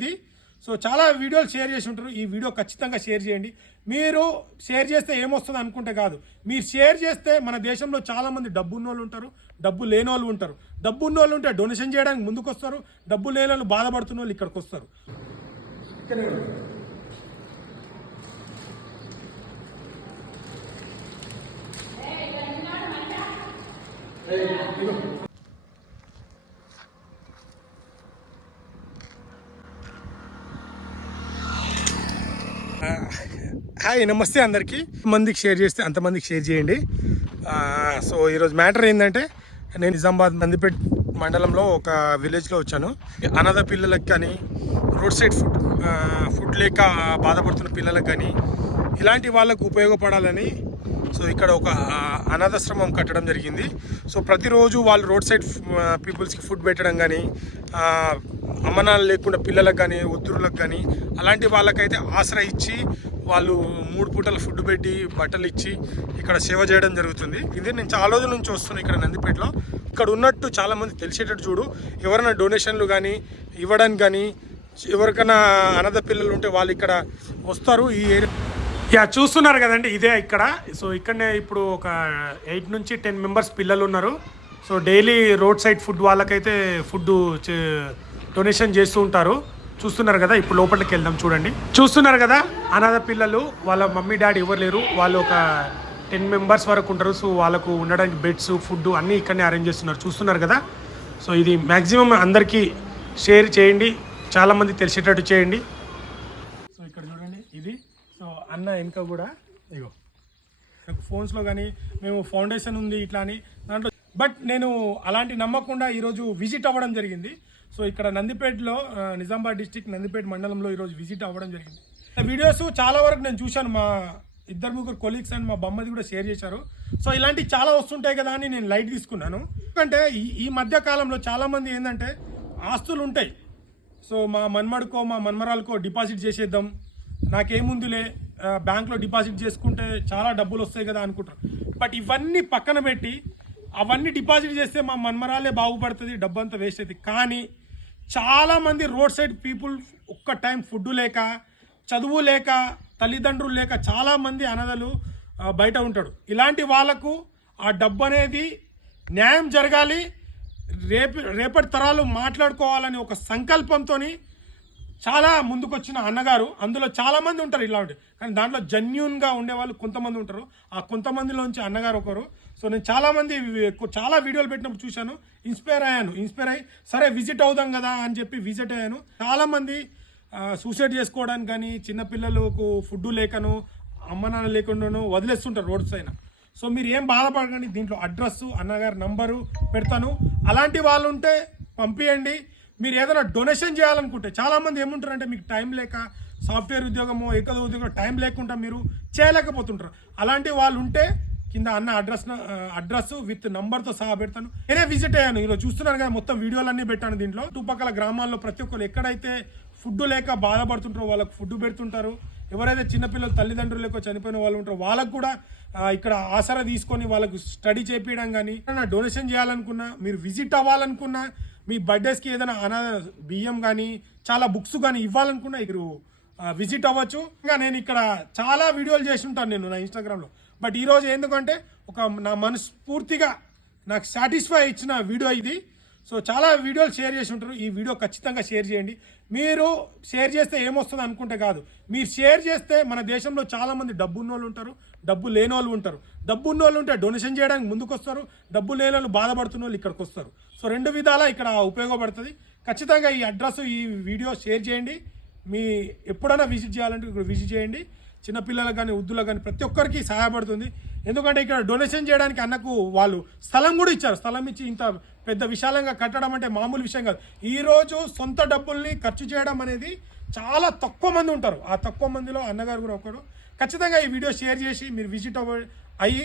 ఇది సో చాలా వీడియోలు షేర్ చేసి ఉంటారు. ఈ వీడియో ఖచ్చితంగా షేర్ చేయండి. మీరు షేర్ చేస్తే ఏమొస్తుంది అనుకుంటే కాదు. మీరు షేర్ చేస్తే మన దేశంలో చాలామంది డబ్బు ఉన్న వాళ్ళు ఉంటారు డబ్బు లేని వాళ్ళు ఉంటారు. డబ్బు ఉన్న వాళ్ళు ఉంటే డొనేషన్ చేయడానికి ముందుకు వస్తారు డబ్బు లేని వాళ్ళు బాధపడుతున్న వాళ్ళు ఇక్కడికి వస్తారు హాయ్ నమస్తే అందరికీ. మందికి షేర్ చేస్తే అంతమందికి షేర్ చేయండి. సో ఈరోజు మ్యాటర్ ఏంటంటే నేను నిజామాబాద్ నందిపేట్ మండలంలో ఒక విలేజ్లో వచ్చాను. అనాథ పిల్లలకు కానీ రోడ్ సైడ్ ఫుడ్ ఫుడ్ లేక బాధపడుతున్న పిల్లలకు కానీ ఇలాంటి వాళ్ళకు ఉపయోగపడాలని సో ఇక్కడ ఒక అనాథాశ్రమం కట్టడం జరిగింది. సో ప్రతిరోజు వాళ్ళు రోడ్ సైడ్ పీపుల్స్కి ఫుడ్ పెట్టడం కానీ అమ్మనాలు లేకుండా పిల్లలకు కానీ ఉద్దురులకు కానీ అలాంటి వాళ్ళకైతే ఆసరా ఇచ్చి వాళ్ళు మూడు పూటల ఫుడ్ పెట్టి బట్టలు ఇచ్చి ఇక్కడ సేవ చేయడం జరుగుతుంది. ఇది నేను చాలా రోజుల నుంచి వస్తున్నాను ఇక్కడ నందిపేటలో. ఇక్కడ ఉన్నట్టు చాలామంది తెలిసేటట్టు చూడు. ఎవరైనా డొనేషన్లు కానీ ఇవ్వడానికి కానీ ఎవరికైనా అనాథ పిల్లలు ఉంటే వాళ్ళు ఇక్కడ వస్తారు ఈ ఏరియా. యా చూస్తున్నారు కదండి ఇదే ఇక్కడ. సో ఇక్కడనే ఇప్పుడు ఒక ఎయిట్ నుంచి టెన్ మెంబర్స్ పిల్లలు ఉన్నారు. So daily road side food వాళ్ళకైతే ఫుడ్ డొనేషన్ చేస్తూ ఉంటారు. చూస్తున్నారు కదా ఇప్పుడు లోపలికి వెళ్దాం చూడండి. చూస్తున్నారు కదా అనాథ పిల్లలు వాళ్ళ మమ్మీ డాడీ ఎవరు లేరు. వాళ్ళు ఒక టెన్ మెంబర్స్ వరకు ఉంటారు. సో వాళ్ళకు ఉండడానికి బెడ్స్ ఫుడ్ అన్నీ ఇక్కడనే అరేంజ్ చేస్తున్నారు. చూస్తున్నారు కదా. సో ఇది మ్యాక్సిమం అందరికీ షేర్ చేయండి. చాలామంది తెలిసేటట్టు చేయండి సో ఇక్కడ చూడండి ఇది సో అన్న వెనుక కూడా ఇగో. ఫోన్స్లో కానీ మేము ఫౌండేషన్ ఉంది ఇట్లా అని దాంట్లో బట్ నేను అలాంటి నమ్మకుండా ఈరోజు విజిట్ అవ్వడం జరిగింది. సో ఇక్కడ నందిపేటలో నిజామాబాద్ డిస్టిక్ నందిపేట మండలంలో ఈరోజు విజిట్ అవ్వడం జరిగింది. వీడియోస్ చాలా వరకు నేను చూశాను. మా ఇద్దరు ముగ్గురు కొలీగ్స్ అండ్ మా బొమ్మది కూడా షేర్ చేశారు. సో ఇలాంటివి చాలా వస్తుంటాయి కదా అని నేను లైట్ తీసుకున్నాను. ఎందుకంటే ఈ ఈ మధ్య కాలంలో చాలామంది ఏంటంటే ఆస్తులు ఉంటాయి. సో మా మన్మడుకో మా మన్మరాలకో డిపాజిట్ చేసేద్దాం. నాకేముందులే? బ్యాంక్లో డిపాజిట్ చేసుకుంటే చాలా డబ్బులు వస్తాయి కదా అనుకుంటారు. బట్ ఇవన్నీ పక్కన పెట్టి అవన్నీ డిపాజిట్ చేస్తే మా మన్మరాలే బాగుపడుతుంది డబ్బు అంతా వేస్ట్ అవుతుంది. కానీ చాలామంది రోడ్ సైడ్ పీపుల్ ఒక్క టైం ఫుడ్ లేక చదువు లేక తల్లిదండ్రులు లేక చాలామంది అనదలు బయట ఉంటాడు ఇలాంటి వాళ్ళకు ఆ డబ్బు అనేది న్యాయం జరగాలి రేపు రేపటి తరాలు మాట్లాడుకోవాలని ఒక సంకల్పంతో చాలా ముందుకొచ్చిన అన్నగారు అందులో చాలామంది ఉంటారు ఇలాంటి కానీ దాంట్లో జెన్యున్గా ఉండేవాళ్ళు కొంతమంది ఉంటారు. ఆ కొంతమందిలోంచి అన్నగారు ఒకరు. సో నేను చాలామంది చాలా వీడియోలు పెట్టినప్పుడు చూశాను. ఇన్స్పైర్ అయ్యాను. ఇన్స్పైర్ అయ్యి సరే విజిట్ అవుదాం కదా అని చెప్పి విజిట్ అయ్యాను. చాలామంది సూసైడ్ చేసుకోవడానికి కానీ చిన్నపిల్లలకు ఫుడ్ లేకను అమ్మ నాన్న లేకుండాను వదిలేస్తుంటారు రోడ్స్ అయినా. సో మీరు ఏం బాధపడకండి. దీంట్లో అడ్రస్సు అన్నగారి నంబరు పెడతాను. అలాంటి వాళ్ళు ఉంటే పంపించండి మీరు ఏదైనా డొనేషన్ చేయాలనుకుంటే చాలామంది ఏముంటారంటే మీకు టైం లేక సాఫ్ట్వేర్ ఉద్యోగమో ఏకద ఉద్యోగం టైం లేకుండా మీరు చేయలేకపోతుంటారు. అలాంటి వాళ్ళు ఉంటే కింద అన్న అడ్రస్ అడ్రస్ విత్ నంబర్తో సహా పెడతాను. నేనే విజిట్ అయ్యాను. ఈరోజు చూస్తున్నాను కదా మొత్తం వీడియోలన్నీ పెట్టాను దీంట్లో. చుట్టుపక్కల గ్రామాల్లో ప్రతి ఒక్కరు ఎక్కడైతే ఫుడ్ లేక బాధపడుతుంటారో వాళ్ళకి ఫుడ్ పెడుతుంటారు. ఎవరైతే చిన్నపిల్లలు తల్లిదండ్రులు లేక చనిపోయిన వాళ్ళు ఉంటారో వాళ్ళకు కూడా ఇక్కడ ఆసరా తీసుకొని వాళ్ళకు స్టడీ చేపించడం కానీ డొనేషన్ చేయాలనుకున్నా మీరు విజిట్ అవ్వాలనుకున్నా మీ బర్త్డేస్కి ఏదైనా అనా బియ్యం కానీ చాలా బుక్స్ కానీ ఇవ్వాలనుకున్నా మీరు విజిట్ అవ్వచ్చు. ఇంకా నేను ఇక్కడ చాలా వీడియోలు చేసి ఉంటాను నేను నా ఇన్స్టాగ్రామ్లో బట్ ఈరోజు ఎందుకంటే ఒక నా మనస్ఫూర్తిగా నాకు సాటిస్ఫై ఇచ్చిన వీడియో ఇది. సో చాలా వీడియోలు షేర్ చేసి ఉంటారు. ఈ వీడియో ఖచ్చితంగా షేర్ చేయండి. మీరు షేర్ చేస్తే ఏమొస్తుంది అనుకుంటే కాదు. మీరు షేర్ చేస్తే మన దేశంలో చాలామంది డబ్బున్న డబ్బు ఉన్న వాళ్ళు ఉంటారు. డబ్బు లేని వాళ్ళు ఉంటారు. డబ్బు ఉన్న వాళ్ళు ఉంటే డొనేషన్ చేయడానికి ముందుకు వస్తారు డబ్బు లేని వాళ్ళు బాధపడుతున్న వాళ్ళు ఇక్కడికి వస్తారు సో రెండు విధాలా ఇక్కడ ఉపయోగపడుతుంది. ఖచ్చితంగా ఈ అడ్రస్ ఈ వీడియో షేర్ చేయండి. మీ ఎప్పుడైనా విజిట్ చేయాలంటే ఇక్కడ విజిట్ చేయండి. చిన్నపిల్లలకు కానీ వృద్ధులకు కానీ ప్రతి ఒక్కరికి సహాయపడుతుంది. ఎందుకంటే ఇక్కడ డొనేషన్ చేయడానికి అన్నకు వాళ్ళు స్థలం కూడా ఇచ్చారు. స్థలం ఇచ్చి ఇంత పెద్ద విశాలంగా కట్టడం అంటే మామూలు విషయం కాదు. ఈరోజు సొంత డబ్బుల్ని ఖర్చు చేయడం అనేది చాలా తక్కువ మంది ఉంటారు. ఆ తక్కువ మందిలో అన్నగారు కూడా ఒకరు. ఖచ్చితంగా ఈ వీడియో షేర్ చేసి మీరు విజిట్ అవ్వ అయ్యి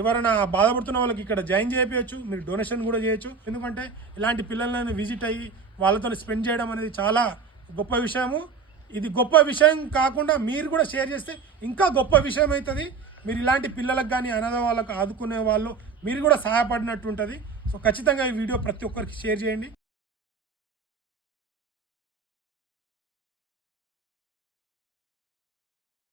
ఎవరైనా బాధపడుతున్న వాళ్ళకి ఇక్కడ జాయిన్ చేయవచ్చు మీరు డొనేషన్ కూడా చేయొచ్చు. ఎందుకంటే ఇలాంటి పిల్లలను విజిట్ అయ్యి వాళ్ళతో స్పెండ్ చేయడం అనేది చాలా గొప్ప విషయము. ఇది గొప్ప విషయం కాకుండా మీరు కూడా షేర్ చేస్తే ఇంకా గొప్ప విషయం అవుతుంది మీరు ఇలాంటి పిల్లలకు కానీ అనాథ వాళ్ళకు ఆదుకునే వాళ్ళు మీరు కూడా సహాయపడినట్టు ఉంటుంది. సో ఖచ్చితంగా ఈ వీడియో ప్రతి ఒక్కరికి షేర్ చేయండి.